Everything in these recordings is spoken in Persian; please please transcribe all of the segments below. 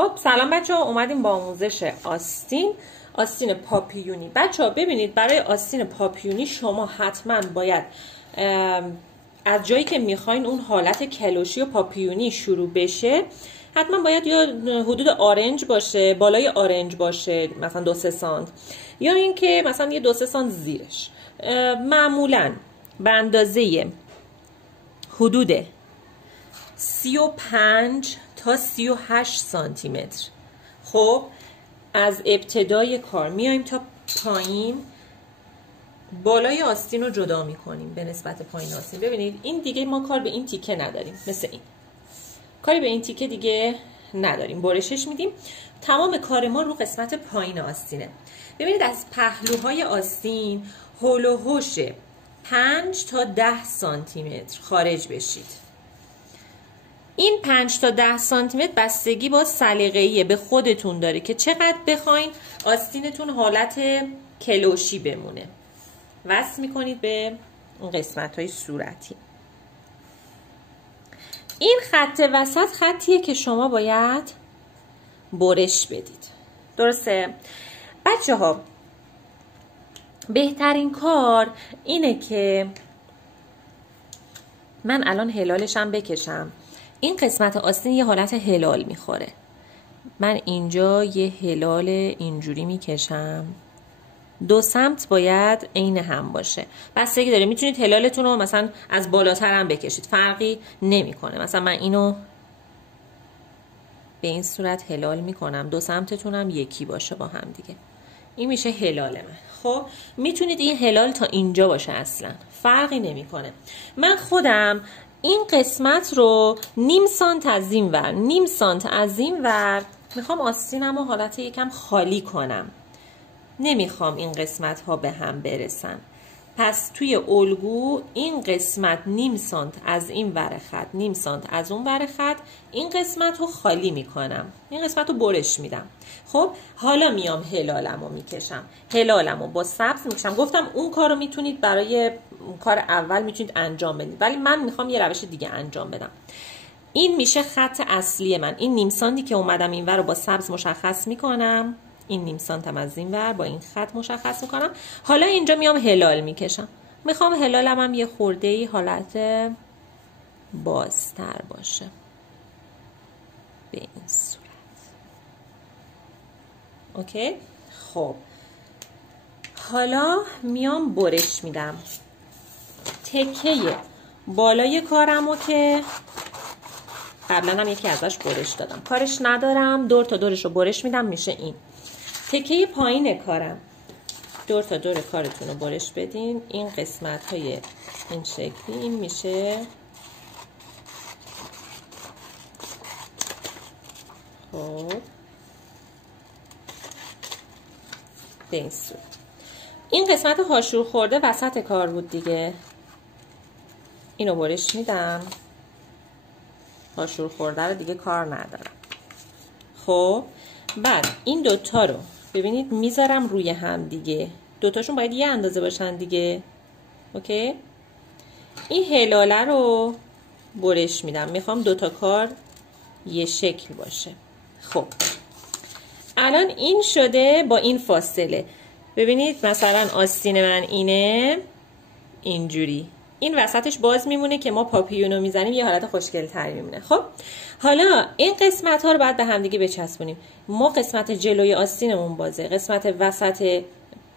خب سلام بچه ها، اومدیم با آموزش آستین پاپیونی. بچه ها ببینید، برای آستین پاپیونی شما حتما باید از جایی که میخواین اون حالت کلوشی و پاپیونی شروع بشه، حتما باید یا حدود آرنج باشه، بالای آرنج باشه، مثلا 2-3 سانت، یا اینکه مثلا یه 2-3 سانت زیرش. معمولا به اندازه حدود 35 تا 38 سانتی متر. خب از ابتدای کار میایم تا پایین، بالای آستین رو جدا میکنیم به نسبت پایین آستین. ببینید این دیگه ما کار به این تیکه نداریم، مثل این کاری به این تیکه دیگه نداریم، برشش میدیم. تمام کار ما رو قسمت پایین آستینه. ببینید از پهلوهای آستین هول و هوش 5 تا 10 سانتی متر خارج بشید. این 5 تا 10 سانتی متر بستگی با سلیقه‌ای به خودتون داره که چقدر بخواین آستینتون حالت کلوشی بمونه. وصل میکنید به اون قسمت‌های صورتی. این خط وسط خطیه که شما باید برش بدید. درسته؟ بچه ها بهترین کار اینه که من الان هلالشم بکشم. این قسمت آستین یه حالت هلال میخوره. من اینجا یه هلال اینجوری میکشم. 2 سمت باید عین هم باشه. بستگی داره، میتونید هلالتون رو مثلا از بالاتر هم بکشید، فرقی نمیکنه. مثلا من اینو به این صورت هلال میکنم، 2 سمتتون هم یکی باشه با هم دیگه. این میشه هلال من. خب میتونید این هلال تا اینجا باشه، اصلا فرقی نمیکنه. من خودم این قسمت رو 0.5 سانت از این ور، 0.5 سانت از این ور میخوام آستینم رو حالت یکم خالی کنم. نمیخوام این قسمت ها به هم برسن. پس توی الگو این قسمت 0.5 سانت از این ور خط، 0.5 سانت از اون ور خط، این قسمت رو خالی میکنم. این قسمت رو برش میدم. خب حالا میام هلالم رو میکشم. هلالم رو با سبز میکشم. گفتم اون کار رو میتونید برای کار اول میتونید انجام بدید، ولی من میخوام یه روش دیگه انجام بدم. این میشه خط اصلی من. این 0.5 سانتی که اومدم این ور رو با سبز مشخص میکنم. این 0.5 سانت هم از این ور با این خط مشخص میکنم. حالا اینجا میام هلال میکشم. میخوام هلالم هم یه خورده‌ای حالت بازتر باشه، به این صورت. اوکی؟ خب حالا میام برش میدم. تکه بالای کارمو که قبلا هم یکی ازش برش دادم، کارش ندارم، دور تا دورش رو برش میدم، میشه این. تکه پایین کارم دور تا دور کارتون رو برش بدین. این قسمت های این شکلی این میشه. خب به این صورت. این قسمت هاشور خورده وسط کار بود دیگه، اینو برش میدم. هاشور خورده رو دیگه کار ندارم. خب بعد این دوتا رو ببینید میذارم روی هم دیگه. دوتاشون باید یه اندازه باشن دیگه. اوکی؟ این هلاله رو برش میدم. میخوام دوتا کار یه شکل باشه. خب الان این شده با این فاصله. ببینید مثلا آستین من اینه اینجوری، این وسطش باز میمونه که ما پاپیونو میزنیم یه حالت خوشگل تری میمونه. خب حالا این قسمت ها رو باید به هم دیگه بچسبونیم. ما قسمت جلوی آستینمون بازه، قسمت وسط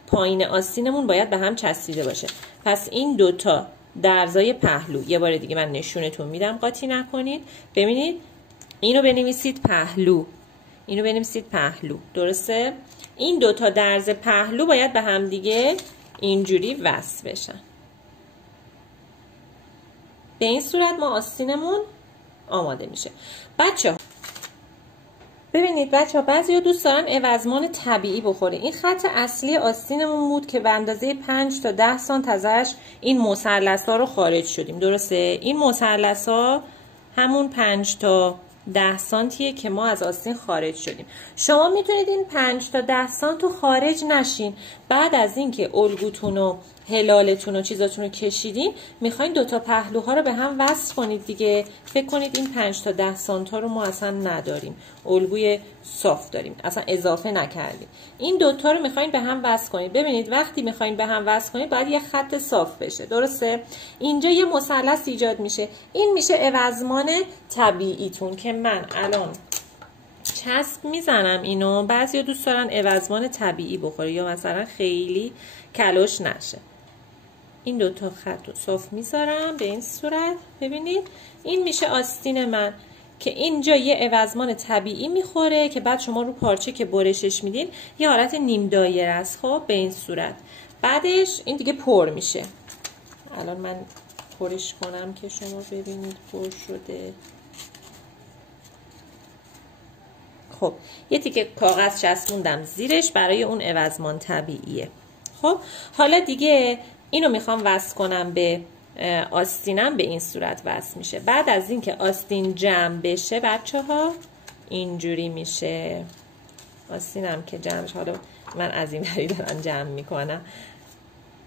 پایین آستینمون باید به هم چسبیده باشه. پس این دوتا درزای پهلو، یه بار دیگه من نشونتون میدم قاطی نکنید. ببینید اینو بنویسید پهلو، اینو بنویسید پهلو. درسته؟ این دوتا درز پهلو باید به هم دیگه اینجوری وصل بشن. به این صورت ما آستینمون آماده میشه. بچه ببینید بچه ها بعضی ها دوست دارن عوضمان طبیعی بخوره. این خط اصلی آستینمون بود که به اندازه 5 تا 10 سانت ازش این مثلث ها رو خارج شدیم. درسته؟ این مثلث ها همون 5 تا 10 سانتیه که ما از آستین خارج شدیم. شما میتونید این 5 تا 10 سانت رو خارج نشین. بعد از اینکه الگوتون و هلالتون و چیزاتون رو کشیدین، میخواین دوتا پهلوها رو به هم وصل کنید دیگه. فکر کنید این 5 تا 10 سانت ها رو ما اصلا نداریم، الگوی صاف داریم، اصلا اضافه نکردیم. این دوتا رو میخواین به هم وصل کنید. ببینید وقتی میخواین به هم وصل کنید باید یه خط صاف بشه، درسته؟ اینجا یه مثلث ایجاد میشه. این میشه عوضمان طبیعیتون که من الان چسب میزنم اینو. بعضیا دوست دارن عوضمان طبیعی بخوره یا مثلا خیلی کلوش نشه. این دوتا خط رو صاف میذارم به این صورت. ببینید این میشه آستین من که اینجا یه عوضمان طبیعی میخوره که بعد شما رو پارچه که برشش میدین یه حالت نیم دایره است. خب به این صورت. بعدش این دیگه پر میشه. الان من پرش کنم که شما ببینید پر شده. خب یه تیکه کاغذ چسبوندم زیرش برای اون عوضمان طبیعیه. خب حالا دیگه اینو میخوام وصل کنم به آستینم. به این صورت وصل میشه. بعد از اینکه آستین جمع بشه بچه‌ها اینجوری میشه. آستینم که جمع شه، حالا من از این وری دارم جمع میکنم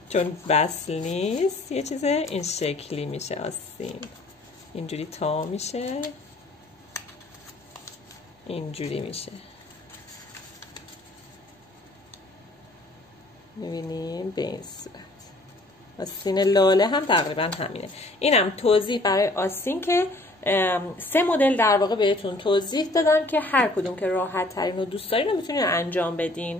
چون وصل نیست، یه چیز این شکلی میشه آستین. اینجوری تا میشه، اینجوری میشه. میبینین به این صورت. آستین لاله هم تقریبا همینه. اینم توضیح برای آستین که 3 مدل در واقع بهتون توضیح دادم که هر کدوم که راحت ترین و دوست دارین رو میتونین انجام بدین.